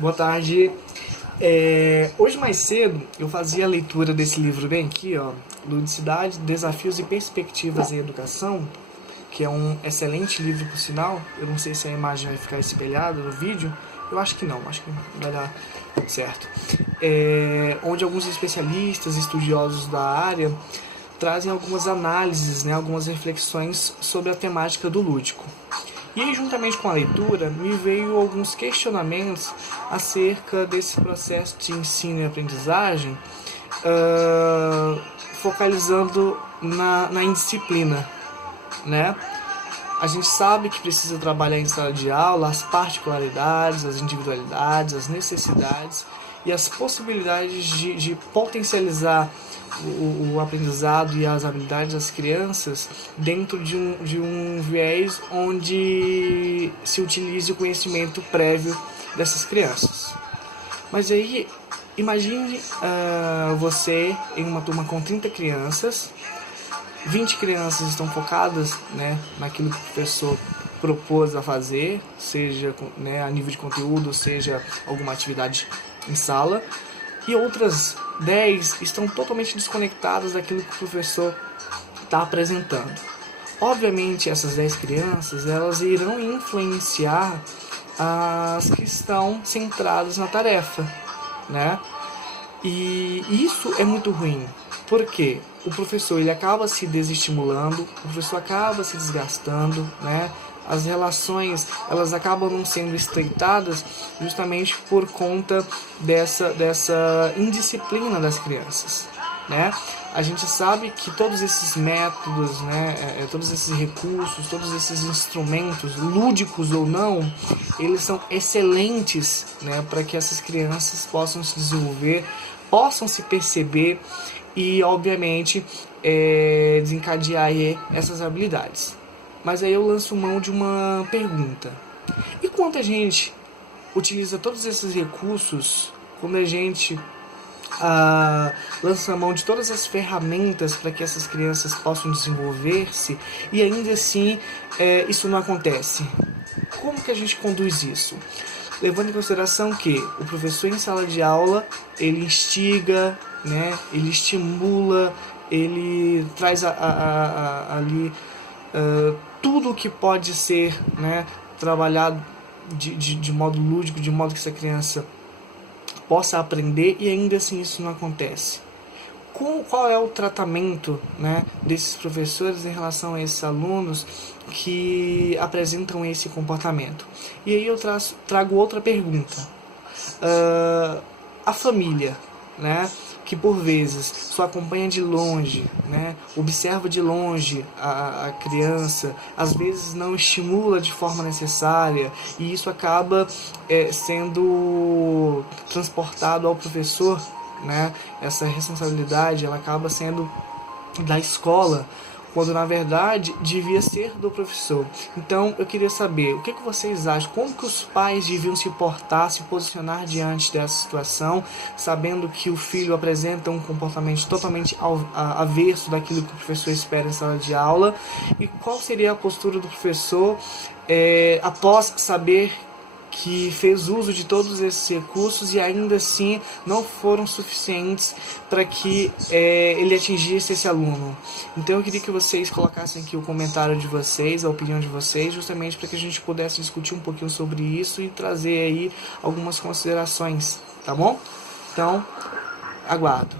Boa tarde. Hoje mais cedo eu fazia a leitura desse livro bem aqui, ó, Ludicidade, Desafios e Perspectivas em Educação, que é um excelente livro por sinal. Eu não sei se a imagem vai ficar espelhada no vídeo, eu acho que não, acho que vai dar certo. Onde alguns especialistas, estudiosos da área, trazem algumas análises, né, algumas reflexões sobre a temática do lúdico. E aí, juntamente com a leitura, me veio alguns questionamentos acerca desse processo de ensino e aprendizagem, focalizando na indisciplina, né? A gente sabe que precisa trabalhar em sala de aula as particularidades, as individualidades, as necessidades e as possibilidades de potencializar o aprendizado e as habilidades das crianças dentro de um viés onde se utilize o conhecimento prévio dessas crianças. Mas aí, imagine você em uma turma com 30 crianças, 20 crianças estão focadas, né, naquilo que o professor propôs a fazer, seja, né, a nível de conteúdo, seja alguma atividade em sala, e outras 10 estão totalmente desconectadas daquilo que o professor está apresentando. Obviamente, essas 10 crianças elas irão influenciar as que estão centradas na tarefa, né? E isso é muito ruim, porque o professor ele acaba se desestimulando, o professor acaba se desgastando, né? As relações elas acabam não sendo estreitadas justamente por conta dessa indisciplina das crianças, né? A gente sabe que todos esses métodos, né, todos esses recursos, todos esses instrumentos, lúdicos ou não, eles são excelentes, né, para que essas crianças possam se desenvolver, possam se perceber e, obviamente, desencadear aí essas habilidades. Mas aí eu lanço mão de uma pergunta. E quando a gente utiliza todos esses recursos, quando a gente lança mão de todas as ferramentas para que essas crianças possam desenvolver-se e ainda assim isso não acontece? Como que a gente conduz isso? Levando em consideração que o professor em sala de aula, ele instiga, né, ele estimula, ele traz ali tudo que pode ser, né, trabalhado de modo lúdico, de modo que essa criança possa aprender e ainda assim isso não acontece. Qual é o tratamento, né, desses professores em relação a esses alunos que apresentam esse comportamento? E aí eu trago outra pergunta. A família, né, que por vezes só acompanha de longe, né, observa de longe a criança, às vezes não estimula de forma necessária, e isso acaba sendo transportado ao professor, né, essa responsabilidade ela acaba sendo da escola, quando na verdade devia ser do professor. Então eu queria saber o que vocês acham, como que os pais deviam se portar, se posicionar diante dessa situação, sabendo que o filho apresenta um comportamento totalmente avesso daquilo que o professor espera em sala de aula, e qual seria a postura do professor após saber que fez uso de todos esses recursos e ainda assim não foram suficientes para que ele atingisse esse aluno. Então eu queria que vocês colocassem aqui o comentário de vocês, a opinião de vocês, justamente para que a gente pudesse discutir um pouquinho sobre isso e trazer aí algumas considerações, tá bom? Então, aguardo.